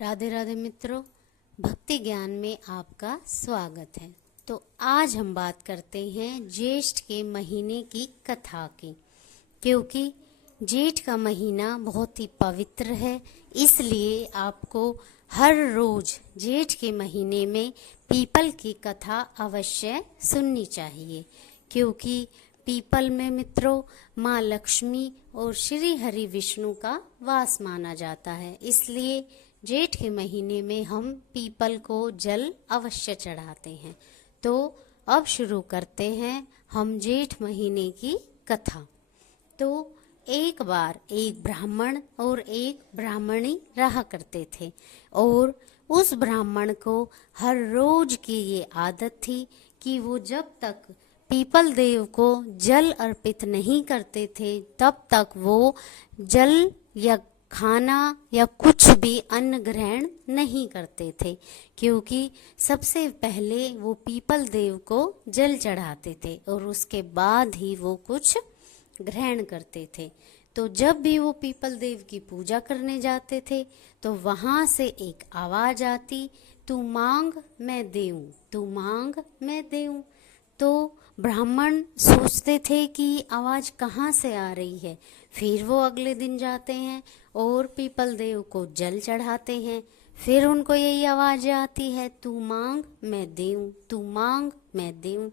राधे राधे मित्रों, भक्ति ज्ञान में आपका स्वागत है। तो आज हम बात करते हैं ज्येष्ठ के महीने की कथा की, क्योंकि जेठ का महीना बहुत ही पवित्र है। इसलिए आपको हर रोज जेठ के महीने में पीपल की कथा अवश्य सुननी चाहिए, क्योंकि पीपल में मित्रों माँ लक्ष्मी और श्री हरि विष्णु का वास माना जाता है। इसलिए जेठ के महीने में हम पीपल को जल अवश्य चढ़ाते हैं। तो अब शुरू करते हैं हम जेठ महीने की कथा। तो एक बार एक ब्राह्मण और एक ब्राह्मणी रहा करते थे, और उस ब्राह्मण को हर रोज की ये आदत थी कि वो जब तक पीपल देव को जल अर्पित नहीं करते थे तब तक वो जल या खाना या कुछ भी अन्न ग्रहण नहीं करते थे, क्योंकि सबसे पहले वो पीपल देव को जल चढ़ाते थे और उसके बाद ही वो कुछ ग्रहण करते थे। तो जब भी वो पीपल देव की पूजा करने जाते थे तो वहाँ से एक आवाज आती, तू मांग मैं देऊं, तू मांग मैं देऊं। तो ब्राह्मण सोचते थे कि आवाज कहाँ से आ रही है। फिर वो अगले दिन जाते हैं और पीपल देव को जल चढ़ाते हैं। फिर उनको यही आवाज आती है, तू मांग मैं देऊं, तू मांग मैं देऊं।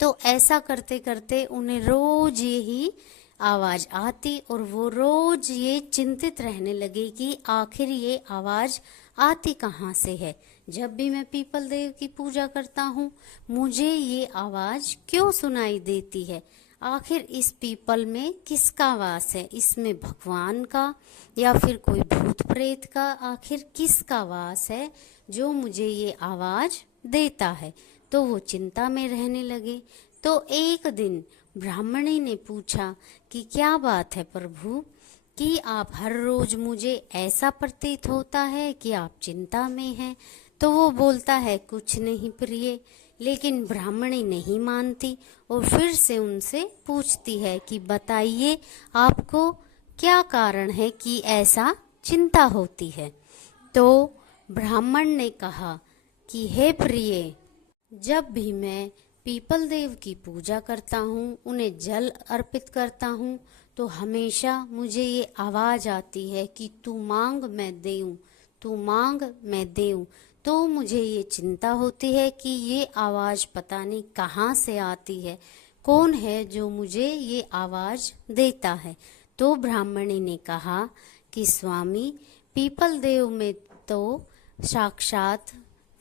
तो ऐसा करते करते उन्हें रोज यही आवाज आती और वो रोज ये चिंतित रहने लगे कि आखिर ये आवाज आती कहाँ से है। जब भी मैं पीपल देव की पूजा करता हूँ मुझे ये आवाज क्यों सुनाई देती है। आखिर इस पीपल में किसका वास है, इसमें भगवान का या फिर कोई भूत प्रेत का, आखिर किसका वास है जो मुझे ये आवाज देता है। तो वो चिंता में रहने लगे। तो एक दिन ब्राह्मणी ने पूछा कि क्या बात है प्रभु, कि आप हर रोज मुझे ऐसा प्रतीत होता है कि आप चिंता में हैं। तो वो बोलता है, कुछ नहीं प्रिय। लेकिन ब्राह्मणी नहीं मानती और फिर से उनसे पूछती है कि बताइए आपको क्या कारण है कि ऐसा चिंता होती है। तो ब्राह्मण ने कहा कि हे प्रिय, जब भी मैं पीपल देव की पूजा करता हूँ, उन्हें जल अर्पित करता हूँ, तो हमेशा मुझे ये आवाज आती है कि तू मांग मैं देऊं, तू मांग मैं देऊं। तो मुझे ये चिंता होती है कि ये आवाज पता नहीं कहाँ से आती है, कौन है जो मुझे ये आवाज देता है। तो ब्राह्मणी ने कहा कि स्वामी, पीपल देव में तो साक्षात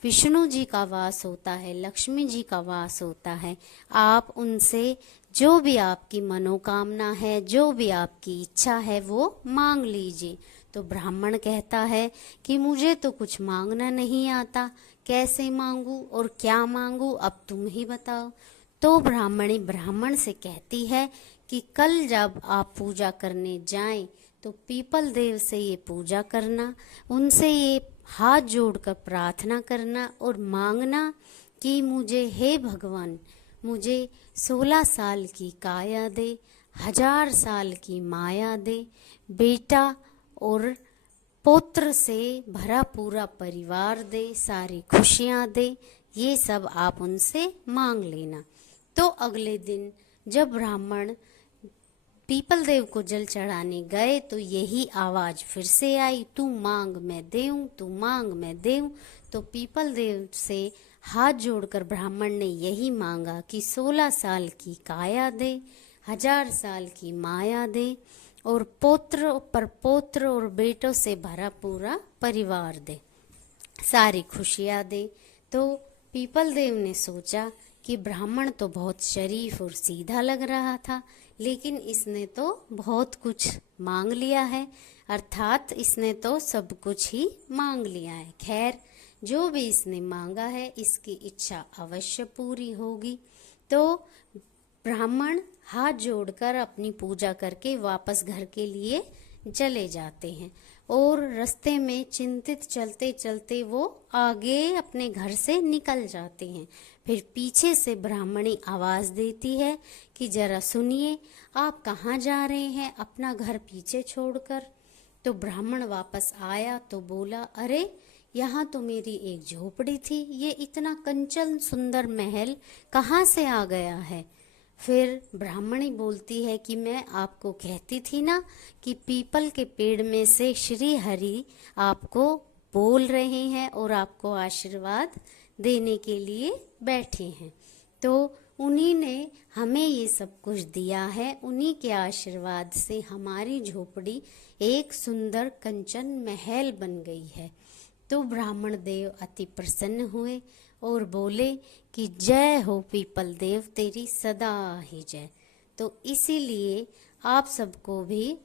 विष्णु जी का वास होता है, लक्ष्मी जी का वास होता है। आप उनसे जो भी आपकी मनोकामना है, जो भी आपकी इच्छा है वो मांग लीजिए। तो ब्राह्मण कहता है कि मुझे तो कुछ मांगना नहीं आता, कैसे मांगू और क्या मांगू, अब तुम ही बताओ। तो ब्राह्मणी ब्राह्मण से कहती है कि कल जब आप पूजा करने जाएं तो पीपल देव से ये पूजा करना, उनसे ये हाथ जोड़कर प्रार्थना करना और मांगना कि मुझे, हे भगवान, मुझे 16 साल की काया दे, 1000 साल की माया दे, बेटा और पुत्र से भरा पूरा परिवार दे, सारी खुशियाँ दे। ये सब आप उनसे मांग लेना। तो अगले दिन जब ब्राह्मण पीपल देव को जल चढ़ाने गए तो यही आवाज फिर से आई, तू मांग मैं देऊं, तू मांग मैं देऊं। तो पीपल देव से हाथ जोड़कर ब्राह्मण ने यही मांगा कि 16 साल की काया दे, 1000 साल की माया दे और पौत्र पर पौत्र और बेटों से भरा पूरा परिवार दे, सारी खुशियाँ दे। तो पीपल देव ने सोचा कि ब्राह्मण तो बहुत शरीफ और सीधा लग रहा था, लेकिन इसने तो बहुत कुछ मांग लिया है, अर्थात इसने तो सब कुछ ही मांग लिया है। खैर, जो भी इसने मांगा है इसकी इच्छा अवश्य पूरी होगी। तो ब्राह्मण हाथ जोड़कर अपनी पूजा करके वापस घर के लिए चले जाते हैं और रास्ते में चिंतित चलते चलते वो आगे अपने घर से निकल जाते हैं। फिर पीछे से ब्राह्मणी आवाज देती है कि जरा सुनिए, आप कहाँ जा रहे हैं अपना घर पीछे छोड़कर। तो ब्राह्मण वापस आया तो बोला, अरे यहाँ तो मेरी एक झोपड़ी थी, ये इतना कंचन सुंदर महल कहाँ से आ गया है। फिर ब्राह्मणी बोलती है कि मैं आपको कहती थी ना कि पीपल के पेड़ में से श्री हरि आपको बोल रहे हैं और आपको आशीर्वाद देने के लिए बैठे हैं। तो उन्हीं ने हमें ये सब कुछ दिया है, उन्हीं के आशीर्वाद से हमारी झोपड़ी एक सुंदर कंचन महल बन गई है। तो ब्राह्मण देव अति प्रसन्न हुए और बोले कि जय हो पीपल देव, तेरी सदा ही जय। तो इसीलिए आप सबको भी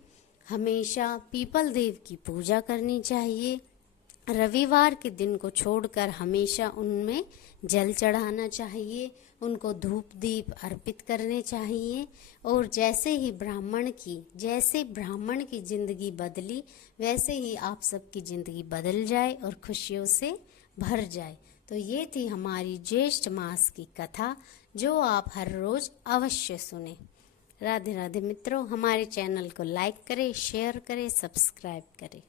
हमेशा पीपल देव की पूजा करनी चाहिए। रविवार के दिन को छोड़कर हमेशा उनमें जल चढ़ाना चाहिए, उनको धूप दीप अर्पित करने चाहिए। और जैसे ब्राह्मण की जिंदगी बदली, वैसे ही आप सबकी जिंदगी बदल जाए और खुशियों से भर जाए। तो ये थी हमारी ज्येष्ठ मास की कथा, जो आप हर रोज अवश्य सुने। राधे राधे मित्रों, हमारे चैनल को लाइक करें, शेयर करें, सब्सक्राइब करें।